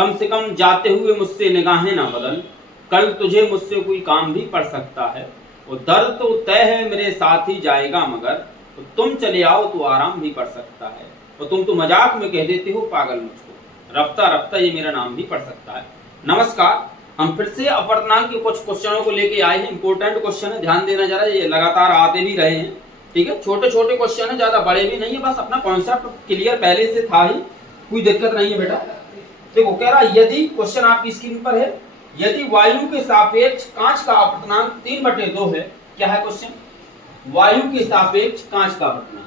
कम से कम जाते हुए मुझसे निगाहें ना बदल, कल तुझे मुझसे कोई काम भी पड़ सकता है। और दर्द तो तय है मेरे साथ ही जाएगा मगर, तो तुम चले आओ तो आराम भी पड़ सकता है। और तुम तो मजाक में कह देते हो पागल मुझको, रफ्ता रफ्ता ये मेरा नाम भी पड़ सकता है। नमस्कार, हम फिर से अपवर्तनांक के कुछ क्वेश्चनों को लेके आए हैं। इंपॉर्टेंट क्वेश्चन है, ध्यान देना जरा, ये लगातार आते भी रहे हैं। ठीक है, छोटे छोटे क्वेश्चन है, ज्यादा बड़े भी नहीं है, बस अपना कॉन्सेप्ट क्लियर पहले से था ही, कोई दिक्कत नहीं है बेटा। देखो कह रहा यदि, क्वेश्चन आपकी स्क्रीन पर है, यदि वायु के सापेक्ष कांच का अपवर्तनांक 3/2 है। क्या है क्वेश्चन? वायु के सापेक्ष कांच का अपवर्तनांक,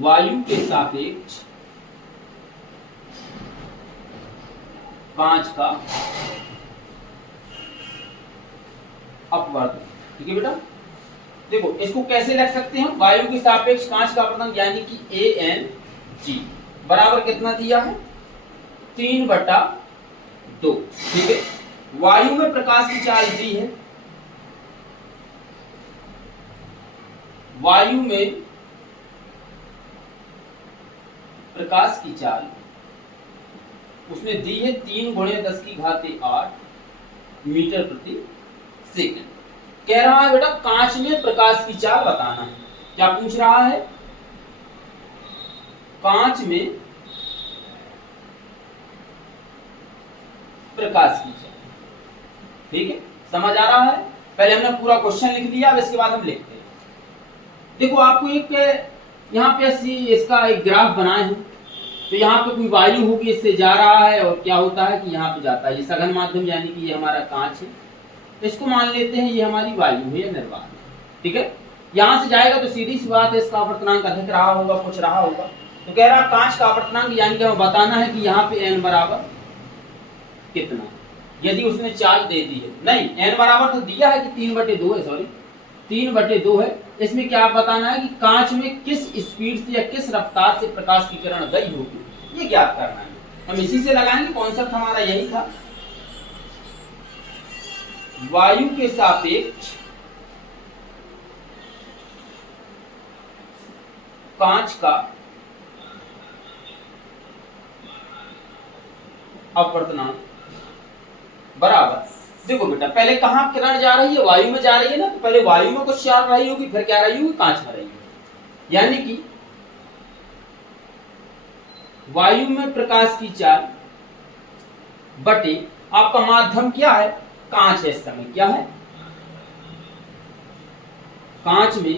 वायु के सापेक्ष कांच का अपवर्तन। ठीक है बेटा, देखो इसको कैसे लिख सकते हैं? वायु के सापेक्ष कांच का अपवर्तन यानी कि AnG बराबर कितना दिया है? 3/2। ठीक है, वायु में प्रकाश की चाल दी है, वायु में प्रकाश की चाल उसने दी है 3 × 10⁸ मीटर प्रति सेकंड। कह रहा है बेटा कांच में प्रकाश की चाल बताना है। क्या पूछ रहा है? कांच में प्रकाश की चाल। ठीक है, समझ आ रहा है? पहले हमने पूरा क्वेश्चन लिख दिया, अब इसके बाद हम लिखते हैं। देखो आपको एक यहाँ पे इसका एक ग्राफ बनाए हैं, तो यहाँ पे कोई वायु होगी, इससे जा रहा है और क्या होता है कि यहाँ पे जाता है। ये सघन माध्यम यानी कि ये हमारा कांच है, इसको मान लेते हैं ये हमारी वायु है या निर्वात है। ठीक है, यहाँ से जाएगा तो सीधी सी बात है इसका अपवर्तनांक अधिक रहा होगा, कुछ रहा होगा। तो कह रहा कांच का अपवर्तनांक यानी कि हमें बताना है कि यहाँ पे n बराबर कितना, यदि उसने चाल दे दी है। नहीं, n बराबर तो दिया है कि 3/2 है, सॉरी 3/2 है। इसमें क्या बताना है कि कांच में किस स्पीड से या किस रफ्तार से प्रकाश की किरण गई होगी, ये ज्ञात करना है। हम इसी से लगाएंगे, कॉन्सेप्ट हमारा यही था। वायु के सापेक्ष कांच का अपवर्तनांक बराबर, देखो बेटा पहले कहां किरण जा रही है? वायु में जा रही है ना, तो पहले वायु में कुछ चाल रही होगी, फिर क्या रही होगी? कांच में रही होगी। यानी कि वायु में प्रकाश की चाल बटे आपका माध्यम क्या है? कांच है। इस समय क्या है? कांच में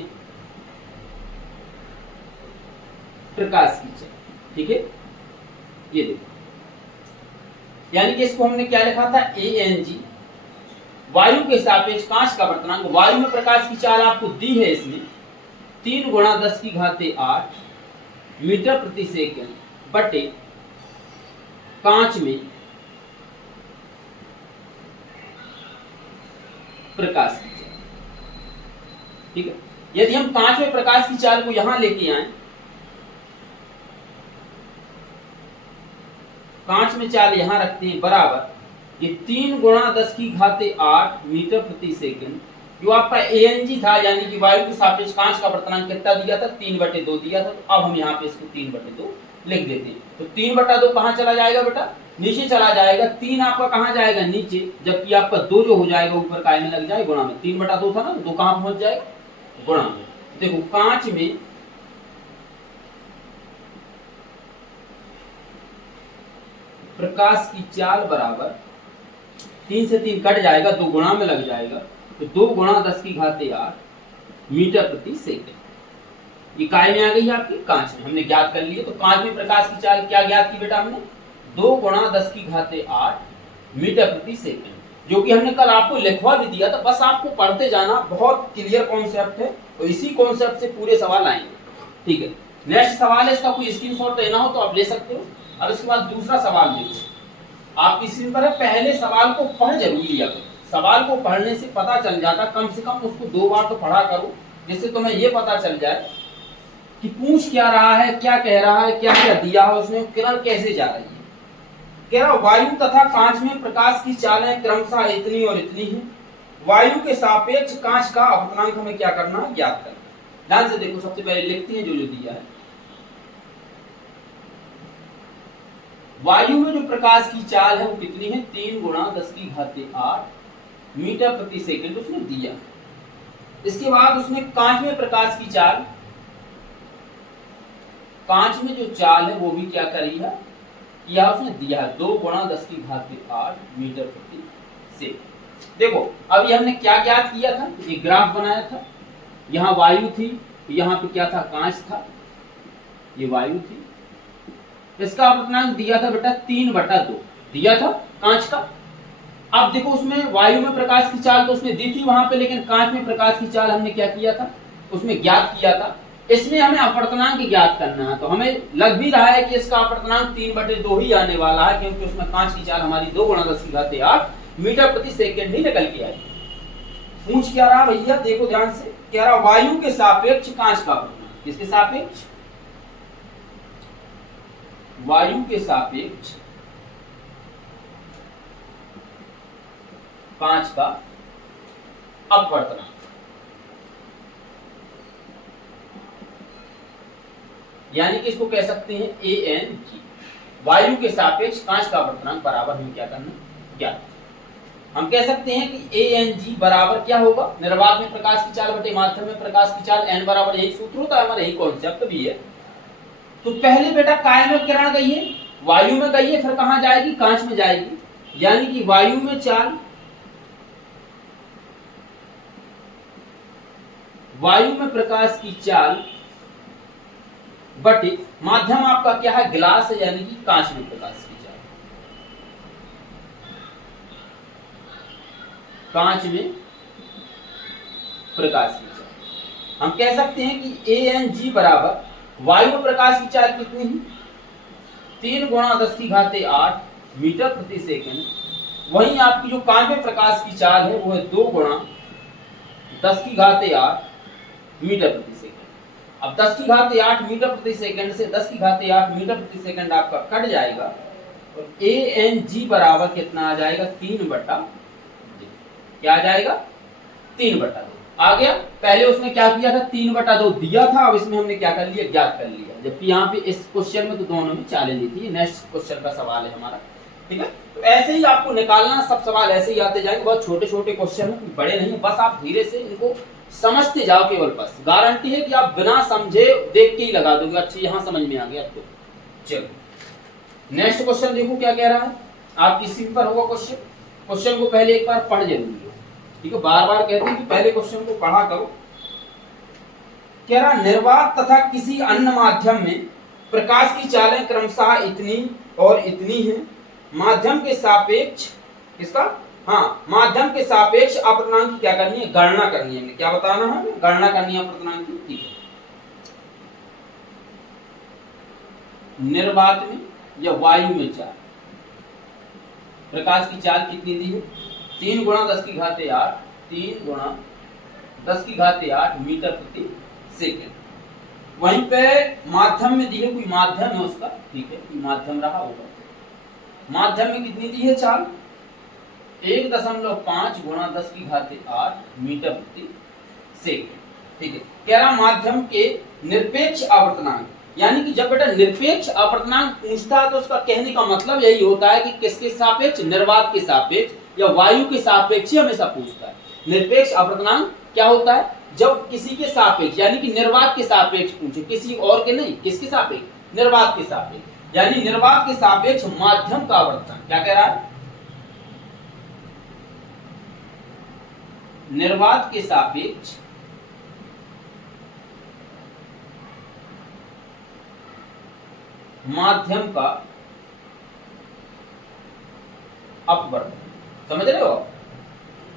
प्रकाश की चाल। ठीक है, ये देखो, यानी कि इसको हमने क्या लिखा था? AnG, वायु के सापेक्ष कांच का अपवर्तनांक। वायु में प्रकाश की चाल आपको दी है इसमें 3 × 10⁸ मीटर प्रति सेकंड बटे कांच में प्रकाश की चाल। ठीक है, यदि हम कांच में प्रकाश की चाल को यहां लेके आए, कांच में चाल यहां रखते हैं बराबर ये 3 × 10⁸ मीटर प्रति सेकंड, जो आपका AnG था, यानी कि वायु के सापेक्ष कांच का अपवर्तनांक कितना दिया था? 3/2 दिया था। तो अब हम यहाँ पे इसको 3/2 लिख देते हैं। तो 3/2 कहां चला जाएगा बेटा? नीचे चला जाएगा। 3 आपका कहां जाएगा? नीचे, जबकि आपका 2 जो हो जाएगा ऊपर काय में लग जाएगा, गुणा में। 3/2 था ना, 2 कहां पहुंच जाएगा? गुणा में। देखो कांच में प्रकाश की चाल बराबर 3 से 3 कट जाएगा, 2 गुणा में लग जाएगा, तो 2 × 10⁸ मीटर प्रति सेकंड। ये काय में आ गई आपकी? कांच में। हमने ज्ञात कर लिया। तो कांच में प्रकाश की चाल क्या ज्ञात की बेटा हमने? 2 × 10⁸ मीटर प्रति सेकंड, जो कि हमने कल आपको लिखवा भी दिया था। बस आपको पढ़ते जाना, बहुत क्लियर कॉन्सेप्ट है और इसी कॉन्सेप्ट से पूरे सवाल आएंगे। ठीक है, नेक्स्ट सवाल है, इसका कोई स्क्रीनशॉट लेना हो तो आप ले सकते हो। अब इसके बाद दूसरा सवाल देखो, आपकी स्क्रीन पर है। पहले सवाल को पढ़ जरूर लिया करो, सवाल को पढ़ने से पता चल जाता, कम से कम उसको 2 बार तो पढ़ा करो, जिससे तुम्हें ये पता चल जाए कि पूछ क्या रहा है, क्या कह रहा है, क्या क्या दिया है उसमें, किरण कैसे जा रही है। कह रहा वायु तथा कांच में प्रकाश की चालें क्रमशः इतनी और इतनी है। वायु के सापेक्ष कांच का अपवर्तनांक हमें क्या करना है? ज्ञात करना। ध्यान से देखो, सबसे पहले लिखते हैं जो जो दिया है। वायु में जो प्रकाश की चाल है वो कितनी है, 3 गुणा 10 की घाते 8 मीटर प्रति सेकंड उसने दिया। इसके बाद उसने कांच में प्रकाश की चाल, कांच में जो चाल है वो भी क्या करी है, या उसने दिया है 2 गुणा 10 की घाते 8 मीटर प्रति सेकंड। देखो अब ये हमने क्या ज्ञात किया था, एक ग्राफ बनाया था, यहाँ वायु थी, यहाँ पे क्या था, कांच था, ये वायु थी, इसका अपवर्तनांक दिया था बेटा 3/2 दिया था कांच का। अब देखो उसमें वायु में प्रकाश की चाल तो उसने दी थी वहां पे, लेकिन कांच में प्रकाश की चाल हमने क्या किया था, उसमें ज्ञात किया था। इसमें हमें अपवर्तनांक ज्ञात करना है, तो हमें लग भी रहा है कि इसका अपवर्तनांक 3/2 ही आने वाला है, क्योंकि उसमें कांच की चाल हमारी 2 गुणा 10 की घाते 8 मीटर प्रति सेकंड ही निकल के आई। पूछ क्या रहा भैया, देखो ध्यान से, कह रहा वायु के सापेक्ष कांच का अपवर्तनांक, किसके सापेक्ष, वायु के सापेक्ष कांच का अपवर्तनांक। यानी कि इसको कह सकते हैं ANG, वायु के सापेक्ष कांच का अपवर्तनांक बराबर हमें क्या करना, ज्ञात। हम कह सकते हैं कि ANG बराबर क्या होगा, निर्वात में प्रकाश की चाल बटे माध्यम में प्रकाश की चाल, n बराबर, यही सूत्र होता है हमारा, यही कॉन्सेप्ट भी है। तो पहले बेटा काय में किरण गई है, वायु में गई है, फिर कहां जाएगी, कांच में जाएगी। यानी कि वायु में चाल, वायु में प्रकाश की चाल बटे माध्यम आपका क्या है, गिलास है, यानी कि कांच में प्रकाश की चाल, कांच में प्रकाश की चाल। हम कह सकते हैं कि ANG बराबर वायु में प्रकाश की चाल कितनी है, 3 गुणा 10 की घाते 8 मीटर प्रति सेकंड। वहीं आपकी जो कांच में प्रकाश की चाल है वो है 2 गुणा 10 की घाते 8 मीटर प्रति सेकंड। अब 10 की घाते 8 मीटर प्रति सेकंड से 10 की घाते 8 मीटर प्रति सेकंड आपका कट जाएगा, और ANG बराबर कितना आ जाएगा, 3/2। क्या आ जाएगा, 3/2 आ गया। पहले उसने क्या किया था, 3/2 दिया था, अब इसमें हमने क्या कर लिया, ज्ञात कर लिया। जबकि यहाँ पे इस क्वेश्चन में तो दोनों में चालें दी थी, नेक्स्ट क्वेश्चन का सवाल है हमारा, ठीक है। तो ऐसे ही आपको निकालना, सब सवाल ऐसे ही आते जाएंगे, बहुत छोटे छोटे क्वेश्चन है, बड़े नहीं, बस आप धीरे से इनको समझते जाओ केवल, बस गारंटी है कि आप बिना समझे देख के ही लगा दोगे, अच्छा यहाँ समझ में आ गया आपको। चलो नेक्स्ट क्वेश्चन देखो क्या कह रहा है, आपकी स्क्रीन पर होगा क्वेश्चन। क्वेश्चन को पहले एक बार पढ़ जरूरी है, ठीक है, बार बार कहते हैं कि पहले क्वेश्चन को पढ़ा करो। कह रहा निर्वात तथा किसी अन्य माध्यम में प्रकाश की चालें क्रमशः इतनी और इतनी है, माध्यम के सापेक्ष, किसका, हाँ, माध्यम के सापेक्ष अपवर्तनांक की क्या करनी है, गणना करनी है। क्या बताना है, गणना करनी है अपवर्तनांक की, ठीक है। निर्वात में या वायु में चाल, प्रकाश की चाल कितनी दी है, 3 गुणा 10 की घाते 8, 3 गुणा 10 की घाते 8 मीटर प्रति सेकंड। वहीं पे माध्यम में दी है, कोई माध्यम है उसका, ठीक है, कोई माध्यम रहा होगा, माध्यम में कितनी दी है चाल, 1.5 गुणा 10 की घाते 8 मीटर प्रति सेकंड, ठीक है। कह रहा माध्यम के निरपेक्ष अपवर्तनांक, यानी कि जब बेटा निरपेक्ष अपवर्तनांक पूछता है तो उसका कहने का मतलब यही होता है कि किसके सापेक्ष, निर्वात के सापेक्ष या वायु के सापेक्ष ही हमेशा पूछता है। निरपेक्ष अपवर्तनांक क्या होता है, जब किसी के सापेक्ष, यानी कि निर्वात के सापेक्ष पूछे, किसी और के नहीं, किसके सापेक्ष, निर्वात के सापेक्ष, यानी निर्वात के सापेक्ष माध्यम का अपवर्तनांक। क्या कह रहा है, निर्वात के सापेक्ष माध्यम का अपवर्तन, समझ रहे हो,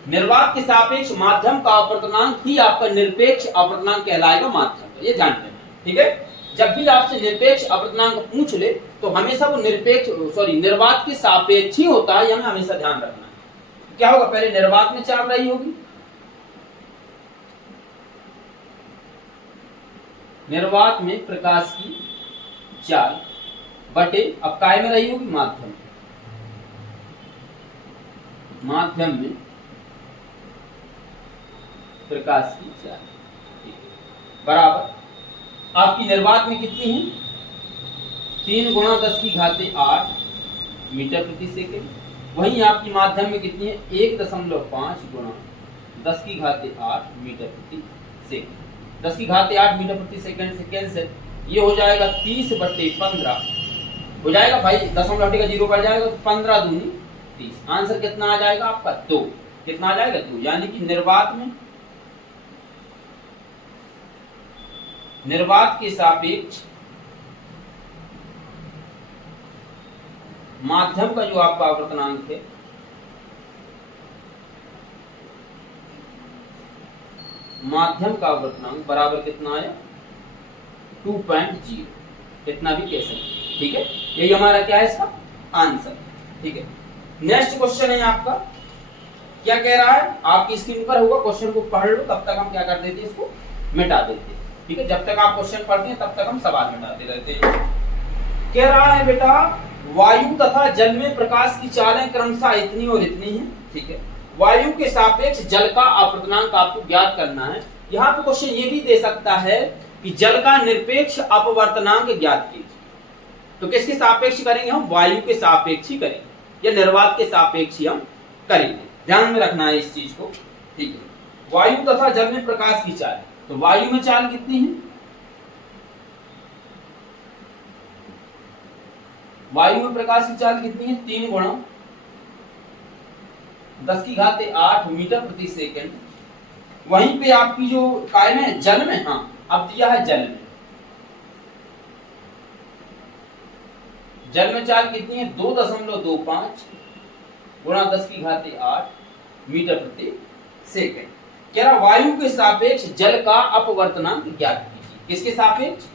निर्वात के सापेक्ष माध्यम का अपवर्तनांक ही आपका निरपेक्ष अपवर्तनांक कहलाएगा माध्यम का, ये ध्यान रखना, ठीक है। जब भी आपसे निरपेक्ष अपवर्तनांक पूछ ले तो हमेशा वो निर्वात के सापेक्ष ही होता है, हमें हमेशा ध्यान रखना है। क्या होगा, पहले निर्वात में चाल रही होगी, निर्वात में प्रकाश की चाल बटे, अब काय में रही होगी, माध्यम, माध्यम में प्रकाश की चाल, बराबर आपकी निर्वात में कितनी है, 3 गुणा 10 की घाते 8 मीटर प्रति सेकेंड। वहीं आपकी माध्यम में कितनी है 1.5 गुणा 10 की घात 8 मीटर प्रति सेकेंड। 10 की घात 8 मीटर प्रति सेकेंड से कैंसिल, ये हो जाएगा 30/15 हो जाएगा भाई, दशमलव हटेगा 0 पर जाएगा तो 15 दूनी 30। आंसर कितना आ जाएगा आपका 2। कितना आ जाएगा 2, यानी कि निर्वात के सापेक्ष माध्यम का जो आपका आवर्तनांक है माध्यम का आवर्तनांक बराबर कितना आया 2.0, इतना भी कह सकते हैं। ठीक है, यही हमारा क्या है इसका आंसर। ठीक है, नेक्स्ट क्वेश्चन है आपका, क्या कह रहा है, आपकी स्क्रीन पर होगा, क्वेश्चन को पढ़ लो, तब तक हम क्या कर देते हैं इसको मिटा देते हैं। ठीक है, जब तक आप क्वेश्चन पढ़ते हैं तब तक हम सवाल मिटाते रहते हैं। कह रहा है बेटा वायु तथा जल में प्रकाश की चालें क्रमशः इतनी और इतनी है। ठीक है, वायु के सापेक्ष जल का अपवर्तनांक आपको ज्ञात करना है। यहाँ पे क्वेश्चन ये भी दे सकता है कि जल का निरपेक्ष अपवर्तनांक ज्ञात कीजिए। तो किसके सापेक्ष करेंगे हम, वायु के सापेक्ष ही करेंगे या निर्वात के सापेक्ष ही हम करेंगे, ध्यान में रखना है इस चीज को। ठीक है, वायु तथा जल में प्रकाश की चाल, तो वायु में चाल कितनी है, वायु में प्रकाश की चाल कितनी है 3 गुणा 10 की घात 8 मीटर प्रति सेकेंड। वहीं पे आपकी जो काय में जल में, हाँ अब दिया है जल में चाल कितनी है 2.25 गुणा 10 की घात 8 मीटर प्रति सेकेंड। कह रहा वायु के सापेक्ष जल का अपवर्तनांक ज्ञात कीजिए। किसके सापेक्ष,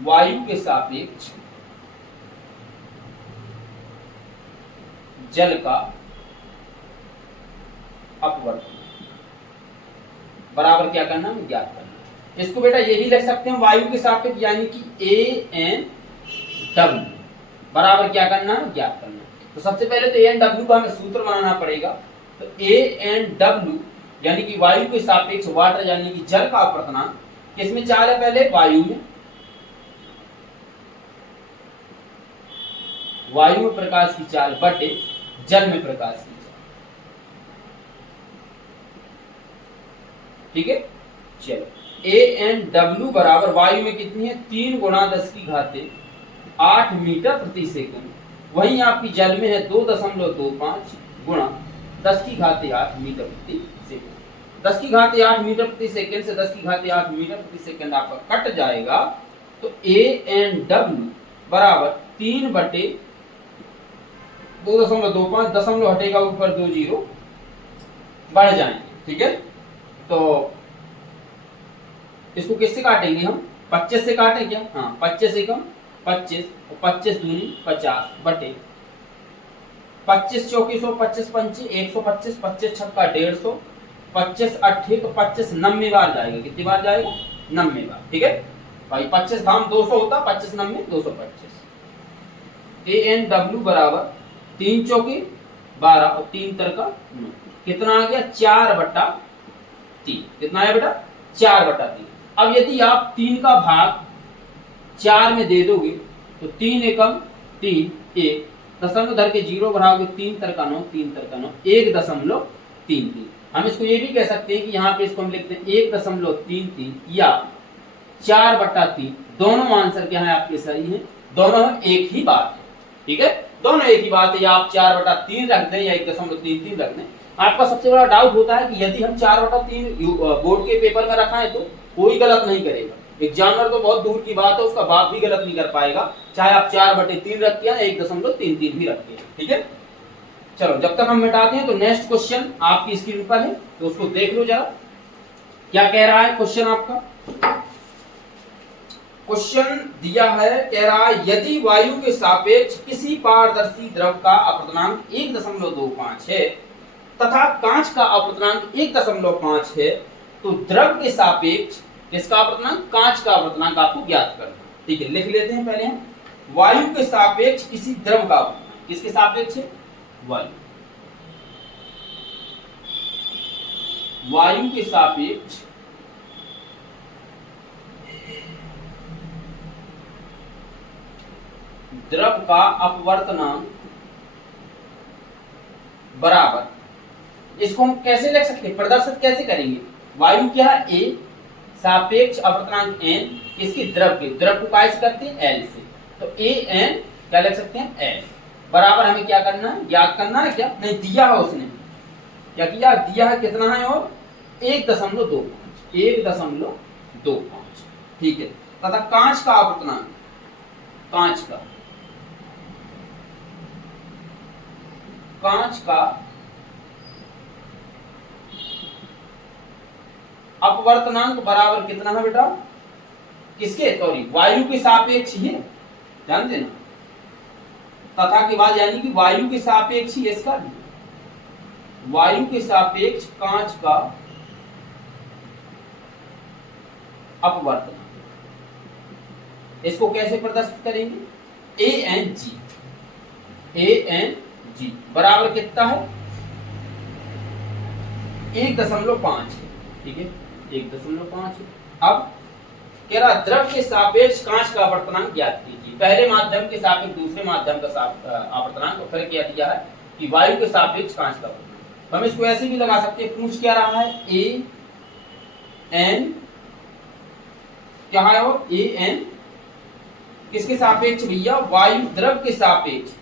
वायु के सापेक्ष जल का अपवर्तनांक बराबर क्या करना है ज्ञात करना। इसको बेटा ये भी लिख सकते हैं वायु के सापेक्ष यानी कि AN/W बराबर क्या करना है ज्ञात करना। तो सबसे पहले तो AN/W का हमें सूत्र बनाना पड़ेगा। तो AN/W यानी कि वायु के सापेक्ष वाटर यानी कि जल का अपवर्तनांक किसमें चाल है, पहले वायु में, वायु में प्रकाश की चाल बटे जल में प्रकाश की चाल। ठीक है, चलो AN/W बराबर वायु में कितनी है 3 गुणा 10 की घात 8 मीटर प्रति सेकंड। वहीं आपकी जल में है 2.25 गुणा 10 की घात 8 मीटर प्रति सेकंड। 10 की घात 8 मीटर प्रति सेकंड से 10 की घात 8 मीटर प्रति सेकंड आपका कट जाएगा। तो AN/W बराबर 3 बटे 2.25, दशमलव हटेगा ऊपर 2 जीरो बढ़ जाएंगे। ठीक है, तो इसको किससे काटेंगे हम, 25 से काटें क्या, हाँ 25 एकम 25 और 25 दूनी 50 बटे 25 चौकी 100, 25 पंचे 125, 25 छक्का 150, 25 अट्ठे तो 25 90 बार जाएगा। कितनी बार जाएगा 90 बार। ठीक है भाई, 25 धाम 200 होता, 25 90 225। AN/W बराबर 3 चौकी 12 और 3 तरका 9, कितना आ गया 4/3। कितना आया बेटा 4/3। अब यदि आप 3 का भाग 4 में दे दोगे तो 3 एकम 3 1 दशमलव धर के 0 बढ़ाओगे 3 तरका 9 3 तरका 9 1.33। हम इसको ये भी कह सकते हैं कि यहाँ पे इसको हम लिखते हैं 1.33 या 4/3। दोनों आंसर क्या है आपके सही है, दोनों एक ही बात है। ठीक है, दोनों एक ही बात है, या आप 4/3 रख दें या 1.33 रख दें। आपका सबसे बड़ा डाउट होता है कि यदि हम 4/3 बोर्ड के पेपर में रखा है तो कोई गलत नहीं करेगा, एग्जामिनर तो बहुत दूर की बात है, उसका बाप भी गलत नहीं कर पाएगा, चाहे आप 4/3 रखिए या 1.33 भी रखिए। ठीक है, चलो जब तक हम मिटाते हैं तो नेक्स्ट क्वेश्चन आपकी स्क्रीन पर है, तो उसको देख लो जरा क्या कह रहा है क्वेश्चन आपका। क्वेश्चन दिया है, कह रहा है यदि वायु के सापेक्ष किसी पारदर्शी द्रव का अपवर्तनांक 1.25 है तथा कांच का अपवर्तनांक 1.5 है, तो द्रव के सापेक्ष किसका अपवर्तनांक, कांच का अपवर्तनांक आपको ज्ञात करना। ठीक है, लिख लेते हैं पहले हम, वायु के सापेक्ष किसी द्रव का अपवर्तनांक, किसके सापेक्ष है, वायु के सापेक्ष द्रव का अपवर्तनांक बराबर, इसको हम कैसे लिख सकते हैं, प्रदर्शित कैसे करेंगे, वायु क्या है a, सापेक्ष अपवर्तनांक n, किसकी, द्रव के, द्रव को काय से करते हैं l से, तो a n क्या लिख सकते हैं l बराबर, हमें क्या करना है, ज्ञात करना है, क्या नहीं दिया है उसने, क्या किया, दिया है कितना है, और 1.25, ठीक है। तथा कांच का अपवर्तनांक, कांच का अपवर्तनांक बराबर कितना है बेटा, किसके, सॉरी वायु के सापेक्ष ही है, ध्यान देना, तथा के बाद यानी कि वायु के सापेक्ष ही, इसका भी वायु के सापेक्ष कांच का अपवर्तनांक, इसको कैसे प्रदर्शित करेंगे, ANG बराबर कितना है 1.5, ठीक है 1.5। अब कह रहा द्रव के सापेक्ष कांच का अपवर्तनांक ज्ञात कीजिए, पहले माध्यम के सापेक्ष दूसरे माध्यम का अपवर्तनांक, और फिर क्या दिया है कि वायु के सापेक्ष कांच का अपवर्तनांक। हम इसको ऐसे भी लगा सकते हैं, पूछ क्या रहा है AN क्या है, और AN किसके सापेक्ष भैया, वायु द्रव के सापेक्ष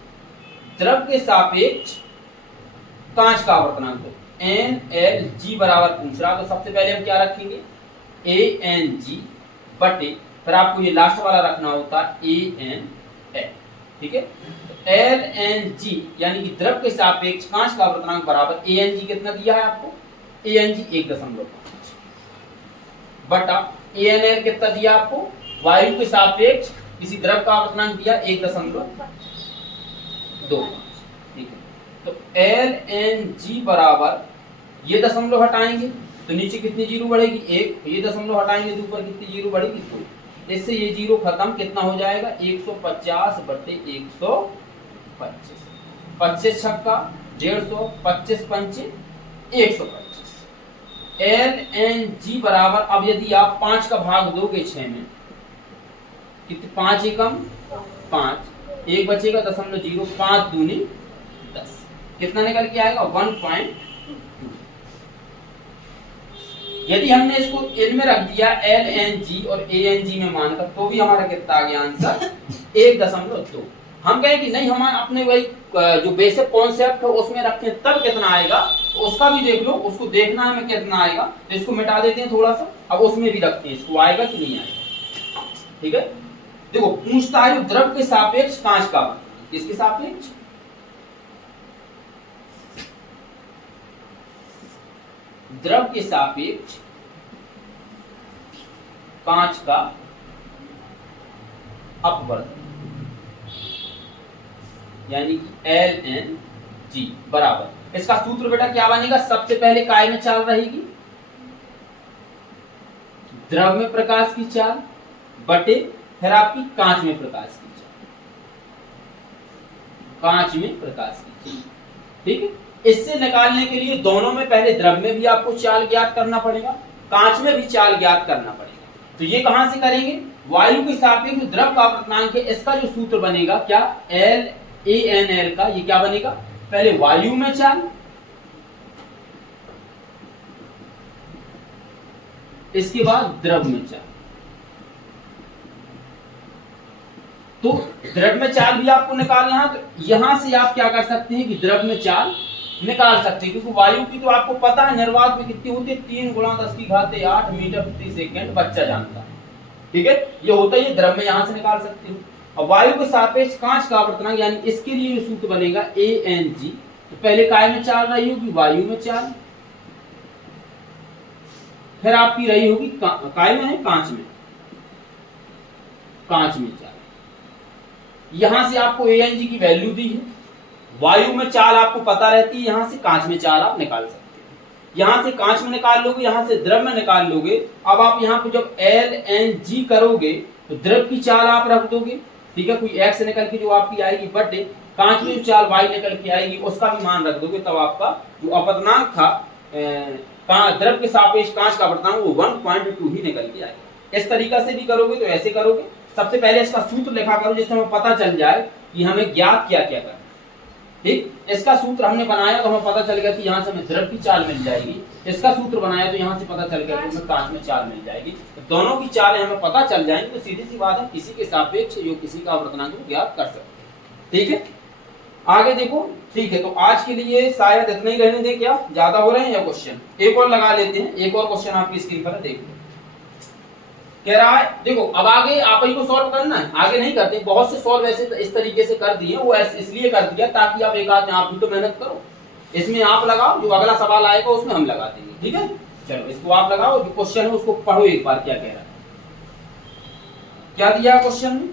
कांच का अपवर्तनांक NLG बराबर पूछ रहा, तो सबसे पहले हम क्या रखेंगे ANG बटे, फिर आपको ये लास्ट वाला रखना होता है ANL, ठीक है। तो LNG यानी कि द्रव के सापेक्ष कांच का अपवर्तनांक बराबर ANG कितना दिया है आपको, ANG 1.5 बटा ANL कितना दिया आपको, वायु के सापेक्ष किसी द्रव का अपवर्तनांक दिया 1.25, ठीक है। तो LNG बराबर, ये दशमलव हटाएंगे तो नीचे कितनी जीरो बढ़ेगी 1, ये दशमलव हटाएंगे तो ऊपर कितनी जीरो बढ़ेगी 2, इससे ये जीरो खत्म, कितना हो जाएगा 150 बटे 125, 25 छक्का 150, 25 पंचे 125। LNG बराबर, अब यदि आप 5 का भाग दोगे 6 में, कितने 5 एकम 5, एक बचेगा 0.0, 5 दूनी 10, कितना निकल के आएगा 1.2। यदि हमने इसको L में रख दिया LNG और ANG में मानकर, तो भी हमारा कितना आ गया आंसर 1.2। हम कहें कि नहीं, हम अपने वही जो बेसिक कॉन्सेप्ट है उसमें रखें तब कितना आएगा, तो उसका भी देख लो, उसको देखना है हमें कितना आएगा, तो इसको मिटा देते हैं थोड़ा सा, अब उसमें भी रखते हैं इसको आएगा कि नहीं आएगा, ठीक है। देखो पूछता है जो द्रव के सापेक्ष कांच का, किसके सापेक्ष, द्रव के सापेक्ष कांच का अपवर्तन, यानी कि LNG बराबर, इसका सूत्र बेटा क्या बनेगा, सबसे पहले काय में चाल रहेगी, द्रव में प्रकाश की चाल बटे फिर आपकी कांच में प्रकाश की चाल, ठीक है। इससे निकालने के लिए दोनों में, पहले द्रव में भी आपको चाल ज्ञात करना पड़ेगा, कांच में भी चाल ज्ञात करना पड़ेगा। तो ये कहां से करेंगे, वायु के सापेक्ष द्रव का अपवर्तनांक है, इसका जो सूत्र बनेगा क्या, LANL का, ये क्या बनेगा, पहले वायु में चाल, इसके बाद द्रव में चाल। तो द्रव में चाल भी आपको निकालना है, तो यहां से आप क्या कर सकते हैं कि द्रव में चाल निकाल सकते हैं, क्योंकि वायु की तो आपको पता है निर्वात में कितनी होती है, 3 × 10⁸ मीटर प्रति सेकंड, बच्चा जानता है, ठीक है, ये होता है, ये द्रव में यहां से निकाल सकते हो। अब वायु के सापेक्ष कांच का अपवर्तनांक, यानी इसके लिए जो सूत्र बनेगा ANG, तो पहले काय में चाल रही होगी, वायु में चाल, फिर आपकी रही होगी काय में है, कांच में चाल। यहां से आपको ANG की वैल्यू दी है, वायु में चाल आपको पता रहती है, यहां से कांच में चाल आप निकाल सकते हैं, यहां से कांच में निकाल लोगे, यहां से द्रव में निकाल लोगे। अब आप यहां पे जब LNG करोगे तो द्रव की चाल आप रख दोगे, ठीक है, कोई x निकल के जो आपकी आएगी, बटे कांच में जो चाल y निकल के आएगी उसका भी मान रख दोगे, तब आपका जो अपवर्तनांक था द्रव के सापेक्ष कांच का अपवर्तनांक वो 1.2 ही निकल के आएगा। इस तरीका से भी करोगे तो ऐसे करोगे, सबसे पहले इसका सूत्र लिखा करो जिससे हमें पता चल जाए कि हमें ज्ञात क्या क्या करना है। ठीक, इसका सूत्र हमने बनाया तो हमें पता चल गया कि यहाँ से हमें द्रव की चाल मिल जाएगी, इसका सूत्र बनाया तो यहाँ से पता चल गया कि हमें कांच में चाल मिल जाएगी। तो दोनों की चालें हमें पता चल जाएंगी तो सीधी सी बात है किसी के सापेक्ष या किसी का आवर्तनांक को ज्ञात कर सकते हैं। ठीक है, आगे देखो। ठीक है, तो आज के लिए शायद इतना ही रहने दें, क्या ज्यादा हो रहे हैं या क्वेश्चन एक और लगा लेते हैं। एक और क्वेश्चन आपकी स्क्रीन पर देख लो, कह रहा है देखो अब आगे आप ही को सॉल्व करना है, आगे नहीं करते, बहुत से सॉल्व ऐसे इस तरीके से कर दिए, वो इसलिए कर दिया ताकि आप एक आध में आप भी तो मेहनत करो, इसमें आप लगाओ, जो अगला सवाल आएगा उसमें हम लगा देंगे। ठीक है, चलो इसको आप लगाओ, जो क्वेश्चन है उसको पढ़ो एक बार क्या कह रहा है। क्या दिया क्वेश्चन में,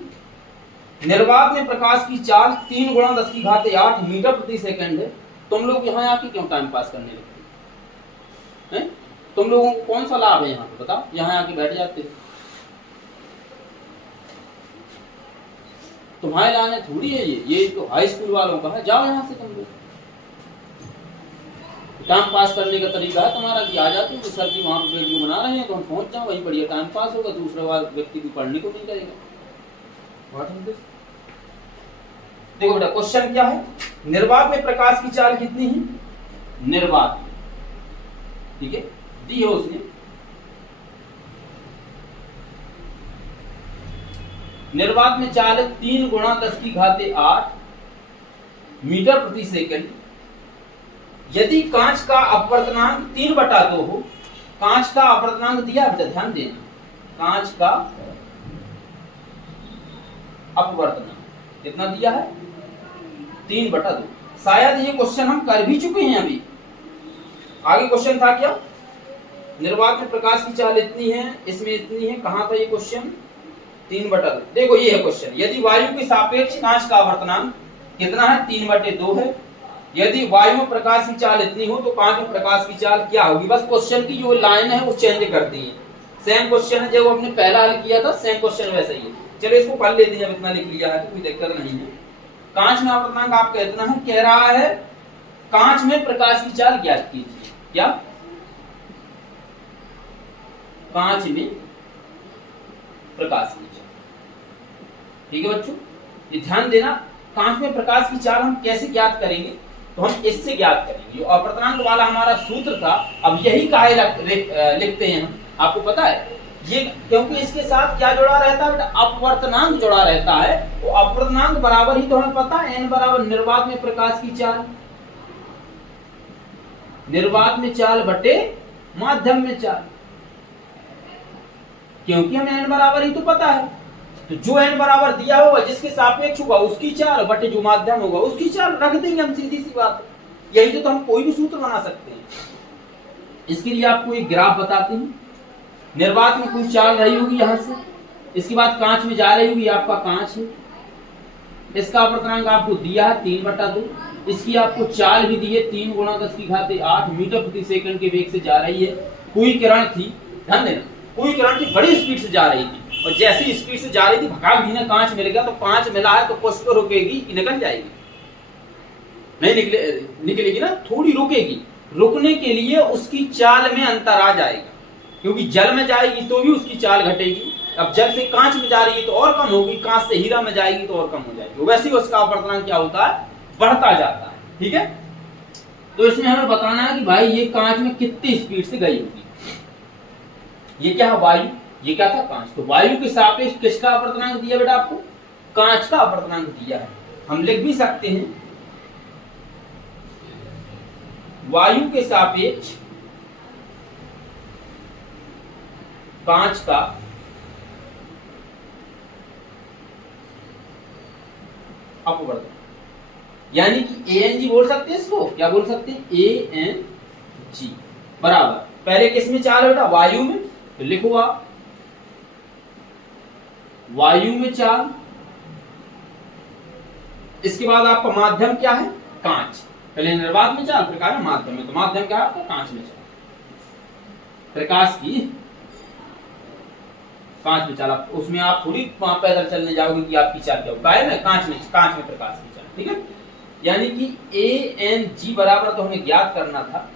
निर्वात में प्रकाश की चाल 3 गुणा 10⁸ मीटर प्रति सेकंड है। तुम लोग यहाँ आके क्यों टाइम पास करने लगते हैं? तुम लोगों को कौन सा लाभ है यहाँ पे बताओ, यहाँ आके बैठ जाते हो। तुम्हारे लाने थोड़ी है ये तो हाई स्कूल वालों का है, जाओ यहाँ से। तुम लोग टाइम पास करने का तरीका है तुम्हारा कि आ जाते हो तो सर जी वहाँ पे वीडियो बना रहे हैं तो हम पहुंच जाओ, वहीं बढ़िया टाइम पास होगा, दूसरा व्यक्ति भी पढ़ने को नहीं करेगा। देखो बेटा क्वेश्चन क्या है, निर्वात में प्रकाश की चाल कितनी है, निर्वात, ठीक है, दी है उसने, निर्वात में चाल 3 गुणा 10⁸ मीटर प्रति सेकंड। यदि कांच का अपवर्तनांक 3/2 हो, कांच का अपवर्तनांक दिया है, ध्यान देना, कांच का अपवर्तनांक कितना दिया है, 3/2। शायद ये क्वेश्चन हम कर भी चुके हैं अभी। आगे क्वेश्चन था क्या, निर्वात में प्रकाश की चाल इतनी है, इसमें इतनी है, कहां था ये क्वेश्चन, 3/2। देखो ये है क्वेश्चन, यदि वायु के सापेक्ष कांच का अपवर्तनांक कितना है, 3/2 है। यदि वायु में प्रकाश की चाल इतनी हो तो कांच में प्रकाश की चाल क्या होगी। बस क्वेश्चन की जो लाइन है वो चेंज कर दी है, सेम क्वेश्चन है जो हमने पहला हल किया था, सेम क्वेश्चन वैसा ही है। चलो इसको पढ़ लेते हैं, जब इतना लिख लिया है तो कोई दिक्कत नहीं है। कांच में अपवर्तनांक आपका इतना है, कह रहा है कांच में प्रकाश की चाल ज्ञात कीजिए। क्या, कांच में प्रकाश की चाल, ठीक है बच्चों, ये ध्यान देना। कांच में प्रकाश की चाल हम कैसे ज्ञात करेंगे, तो हम इससे ज्ञात करेंगे, अपवर्तनांक वाला हमारा सूत्र था, अब यही काहे लिखते हैं हम, आपको पता है ये, क्योंकि इसके साथ क्या जुड़ा रहता है, अपवर्तनांक जुड़ा रहता है। वो अपवर्तनांक बराबर ही तो हमें पता है, n बराबर निर्वात में प्रकाश की चाल, निर्वात में चाल बटे माध्यम में चाल, क्योंकि हमें n बराबर ही तो पता है। तो जो n बराबर दिया होगा, जिसके सापेक्ष होगा उसकी चाल बटे जो माध्यम होगा उसकी चाल, रख देंगे हम, सीधी सी बात है। यही तो हम कोई भी सूत्र बना सकते हैं। इसके लिए आपको एक ग्राफ बताते हैं, निर्वात में कुछ चाल रही होगी यहाँ से, इसके बाद कांच में जा रही होगी, आपका कांच है, इसका अपवर्तनांक आपको दिया है 3/2, इसकी आपको चाल भी दी है 3 गुणा 10⁸ मीटर प्रति सेकंड के वेग से जा रही है। कोई किरण थी, ध्यान देना, कोई किरण थी बड़ी स्पीड से जा रही थी, और जैसी स्पीड से जा रही थी भगाक भी कांच मिल गया, तो कांच मिला है तो कुछ तो रुकेगी कि निकल जाएगी, नहीं निकलेगी ना, थोड़ी रुकेगी। रुकने के लिए उसकी चाल में अंतर आ जाएगा, क्योंकि जल में जाएगी तो भी उसकी चाल घटेगी। अब जल से कांच में जा रही है तो और कम होगी, कांच से हीरा में जाएगी तो और कम हो जाएगी। वैसे ही उसका अपवर्तनांक क्या होता है, बढ़ता जाता है। ठीक है, तो इसमें हमें बताना है कि भाई ये कांच में कितनी स्पीड से गई होगी। ये क्या है, वायु, ये क्या था, कांच। तो वायु के सापेक्ष किसका अपवर्तनांक दिया बेटा आपको, कांच का अपवर्तनांक दिया है। हम लिख भी सकते हैं वायु के सापेक्ष कांच का अपवर्तन, यानी कि ANG बोल सकते हैं इसको, क्या बोल सकते हैं, ANG बराबर, पहले किस में चाल है बेटा, वायु में, तो लिखो आप वायु में चाल, इसके बाद आपका माध्यम क्या है, कांच। पहले निर्वात में चाल, प्रकाश में माध्यम में, तो माध्यम क्या है आपका, कांच में चाल, प्रकाश की कांच में चाल। उसमें आप थोड़ी वहां पैदल चलने जाओगे कि आपकी चाल क्या होगा, है कांच में प्रकाश की चाल। ठीक है, यानी कि ANG बराबर तो हमें ज्ञात करना था,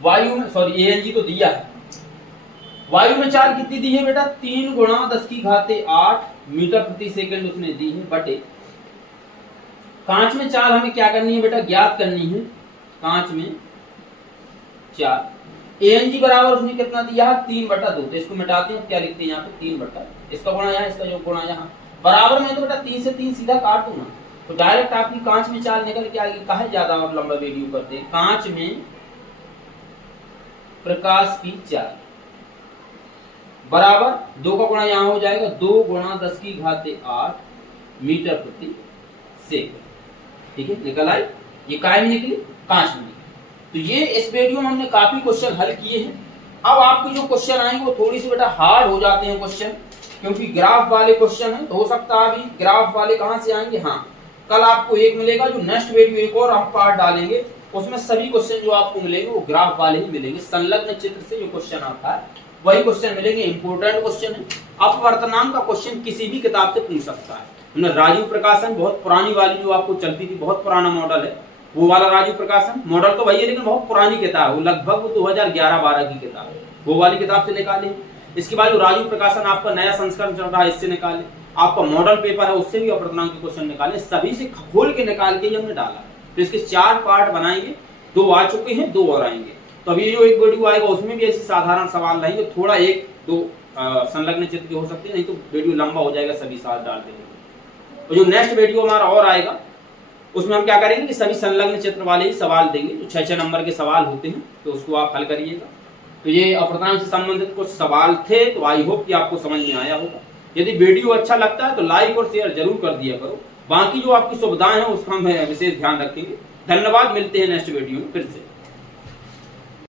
वायु में, सॉरी ANG तो दिया है, वायु में चाल कितनी दी है बेटा, 3 गुणा 10 की घाते 8 मीटर प्रति सेकंड उसने दी है, बटे कांच में चाल हमें क्या करनी है बेटा, ज्ञात करनी है। कांच में चाल ANG बराबर उसने कितना दिया, 3/2। तो इसको मिटाते हैं, क्या लिखते हैं यहाँ पे 3/, इसका गुणा यहाँ, इसका जो गुणा यहाँ, बराबर में तो बेटा 3 से 3 सीधा काट दो ना, तो डायरेक्ट आपकी कांच में चाल निकल के आएगी। कहा ज्यादा और लंबा वीडियो करते हैं, कांच में प्रकाश की चाल बराबर 2 का गुणा यहाँ हो जाएगा, 2 गुणा 10 की घाते 8 मीटर प्रति सेकंड। ठीक है, निकल आई। ये काय में निकली, कांच में निकली। तो ये इस वीडियो में हमने काफी क्वेश्चन हल किए हैं। अब आपके जो क्वेश्चन आएंगे वो थोड़ी सी बेटा हार्ड हो जाते हैं क्वेश्चन, क्योंकि ग्राफ वाले क्वेश्चन है। तो हो सकता है अभी ग्राफ वाले कहां से आएंगे, हाँ कल आपको एक मिलेगा, जो नेक्स्ट वीडियो एक और हम पार्ट डालेंगे उसमें सभी क्वेश्चन जो आपको मिलेंगे वो ग्राफ वाले ही मिलेंगे। संलग्न चित्र से जो क्वेश्चन आता है वही क्वेश्चन मिलेंगे, इंपोर्टेंट क्वेश्चन है। अपवर्तनांक का क्वेश्चन किसी भी किताब से पूछ सकता है। हमने राजीव प्रकाशन, बहुत पुरानी वाली जो आपको चलती थी, बहुत पुराना मॉडल है वो वाला राजीव प्रकाशन, मॉडल तो वही है लेकिन बहुत पुरानी किताब है, वो लगभग 2011-12 की किताब है, वो वाली किताब से निकाले। इसके बाद जो राजीव प्रकाशन आपका नया संस्करण चल रहा है इससे निकाले, आपका मॉडल पेपर है उससे भी अपवर्तनांक के क्वेश्चन निकाले, सभी से खोल के निकाल के ही हमने डाला। तो इसके 4 पार्ट बनाएंगे, 2 आ चुके हैं, 2 और आएंगे। तो अभी जो एक वीडियो आएगा उसमें भी ऐसे साधारण सवाल रहेंगे, थोड़ा 1-2 संलग्न चित्र के हो सकते हैं, नहीं तो वीडियो लंबा हो जाएगा सभी साथ डालते हैं। तो जो नेक्स्ट वीडियो हमारा और आएगा उसमें हम क्या करेंगे कि सभी संलग्न चित्र वाले ही सवाल देंगे, जो 6-6 नंबर के सवाल होते हैं, तो उसको आप हल करिएगा। तो ये अपवर्तनांक से संबंधित कुछ सवाल थे, तो आई होप कि आपको समझ में आया होगा। यदि वीडियो अच्छा लगता है तो लाइक और शेयर जरूर कर दिया करो। बाकी जो आपकी सुविधाएं हैं उसका हम विशेष ध्यान रखेंगे। धन्यवाद, मिलते हैं नेक्स्ट वीडियो में फिर से।